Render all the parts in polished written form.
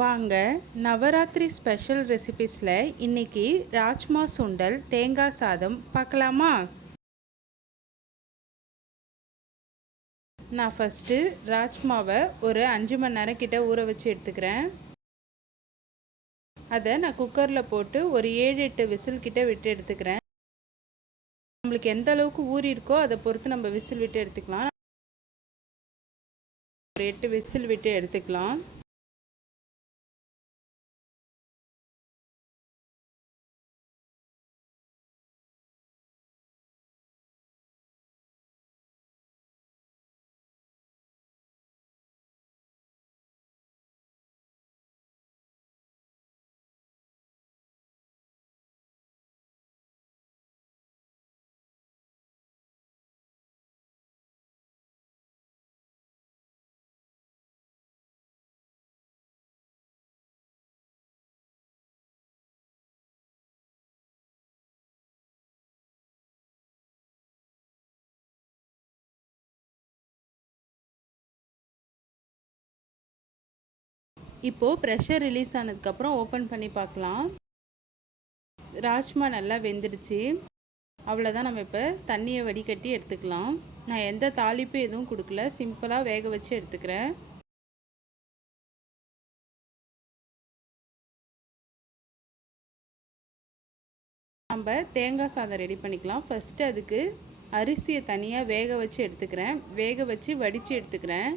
வாங்க நவராத்திரி ஸ்பெஷல் ரெசிபீஸில் இன்னைக்கு ராஜ்மா சுண்டல் தேங்காய் சாதம் பார்க்கலாமா? நான் ஃபஸ்ட்டு ராஜ்மாவை ஒரு 5 மணி நேரம் கிட்ட ஊற வச்சு எடுத்துக்கிறேன். அதை நான் குக்கரில் போட்டு ஒரு 7-8 விசில் கிட்ட விட்டு எடுத்துக்கிறேன். நம்மளுக்கு எந்த அளவுக்கு ஊறி இருக்கோ அதை பொறுத்து நம்ம விசில் விட்டு எடுத்துக்கலாம். ஒரு 8 விசில் விட்டு எடுத்துக்கலாம். இப்போது ப்ரெஷர் ரிலீஸ் ஆனதுக்கப்புறம் ஓப்பன் பண்ணி பார்க்கலாம். ராஜ்மா நல்லா வெந்துடுச்சு. அவ்வளோதான், நம்ம இப்போ தண்ணியை வடிகட்டி எடுத்துக்கலாம். நான் எந்த தாளிப்பும் எதுவும் கொடுக்கல, சிம்பிளாக வேக வச்சு எடுத்துக்கிறேன். நம்ம தேங்காய் சாதம் ரெடி பண்ணிக்கலாம். ஃபஸ்ட்டு அதுக்கு அரிசியை தனியாக வேக வச்சு எடுத்துக்கிறேன். வேக வச்சு வடித்து எடுத்துக்கிறேன்.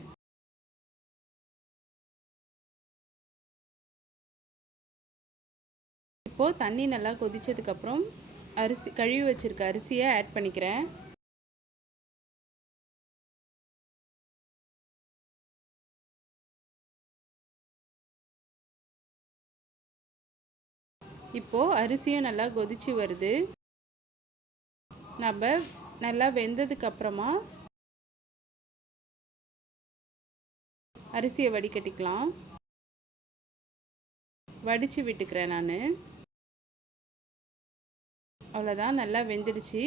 இப்போது தண்ணி நல்லா கொதித்ததுக்கப்புறம் கழுவி வச்சுருக்க அரிசியை ஆட் பண்ணிக்கிறேன். இப்போது அரிசியும் நல்லா கொதித்து வருது. நம்ம நல்லா வெந்ததுக்கப்புறமா அரிசியை வடிகட்டிக்கலாம். வடித்து விட்டுக்கிறேன் நான். அவ்வளோதான், நல்லா வெந்துடுச்சு.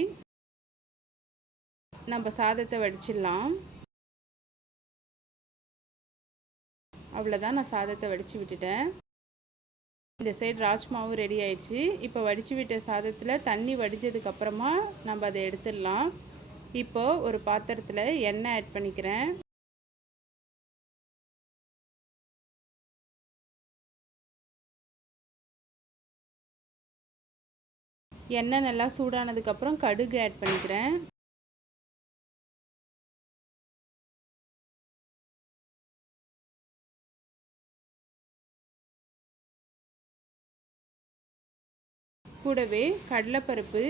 நம்ம சாதத்தை வடிச்சிடலாம். அவ்வளோதான், நான் சாதத்தை வடித்து விட்டுட்டேன். இந்த சைடு ராஜ்மாவும் ரெடி ஆயிடுச்சு. இப்போ வடித்து விட்ட சாதத்தில் தண்ணி வடித்ததுக்கப்புறமா நம்ம அதை எடுத்துடலாம். இப்போது ஒரு பாத்திரத்தில் எண்ணெய் ஆட் பண்ணிக்கிறேன். எண்ணெய் நல்லா சூடானதுக்கப்புறம் கடுகு ஆட் பண்ணிக்கிறேன். கூடவே கடலைப்பருப்பு,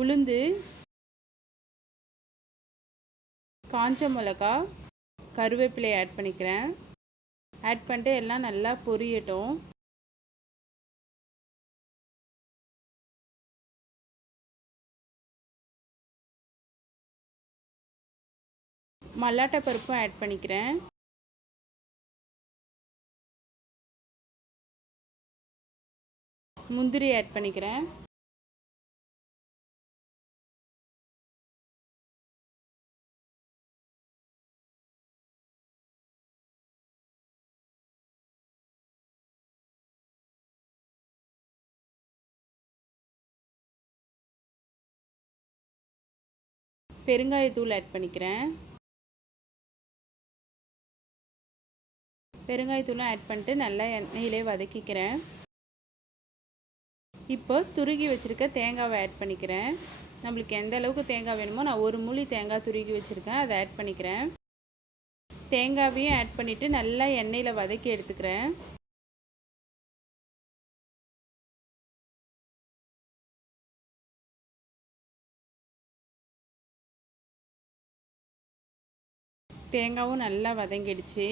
உளுந்து, காஞ்ச மிளகா, கருவேப்பிலை ஆட் பண்ணிக்கிறேன். ஆட் பண்ணிட்டு எல்லாம் நல்லா பொரியட்டும். மல்லாட்டை பருப்பும் ஆட் பண்ணிக்கிறேன். முந்திரி ஆட் பண்ணிக்கிறேன். பெருங்காயத்தூள் ஆட் பண்ணிக்கிறேன். பெருங்காயத்தூளும் ஆட் பண்ணிட்டு நல்லா எண்ணெயிலே வதக்கிக்கிறேன். இப்போ துருகி வச்சுருக்க தேங்காவை ஆட் பண்ணிக்கிறேன். நம்மளுக்கு எந்த அளவுக்கு தேங்காய் வேணுமோ, நான் ஒரு மூடி தேங்காய் துருகி வச்சுருக்கேன், அதை ஆட் பண்ணிக்கிறேன். தேங்காவையும் ஆட் பண்ணிவிட்டு நல்லா எண்ணெயில் வதக்கி எடுத்துக்கிறேன். தேங்காவும் நல்லா வதங்கிடுச்சு.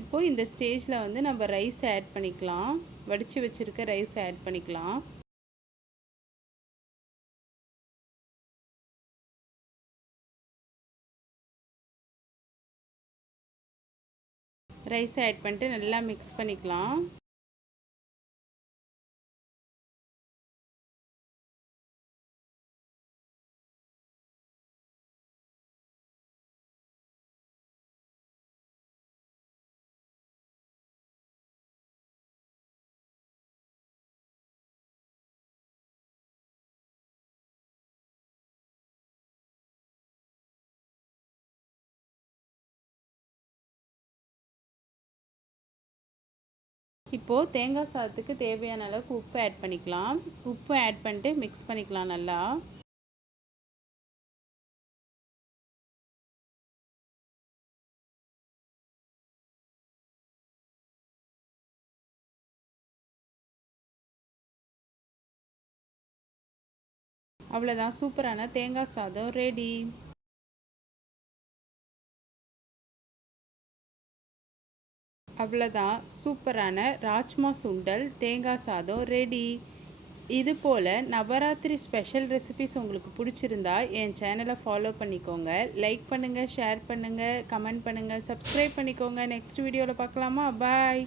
இப்போது இந்த ஸ்டேஜில் வந்து நம்ம ரைஸ் ஆட் பண்ணிக்கலாம். வடித்து வச்சுருக்க ரைஸ் ஆட் பண்ணிக்கலாம். ரைஸை ஆட் பண்ணிட்டு நல்லா மிக்ஸ் பண்ணிக்கலாம். இப்போது தேங்காய் சாதத்துக்கு தேவையான அளவுக்கு உப்பு ஆட் பண்ணிக்கலாம். உப்பு ஆட் பண்ணிட்டு மிக்ஸ் பண்ணிக்கலாம் நல்லா. அவ்வளோதான், சூப்பரான தேங்காய் சாதம் ரெடி. அவ்வளோதான், சூப்பரான ராஜ்மா சுண்டல் தேங்காய் சாதம் ரெடி. இது போல் நவராத்திரி ஸ்பெஷல் ரெசிபிஸ் உங்களுக்கு பிடிச்சிருந்தா என் சேனலை ஃபாலோ பண்ணிக்கோங்க. லைக் பண்ணுங்கள், ஷேர் பண்ணுங்கள், கமெண்ட் பண்ணுங்கள், சப்ஸ்கிரைப் பண்ணிக்கோங்க. நெக்ஸ்ட் வீடியோவில் பார்க்கலாமா? பாய்.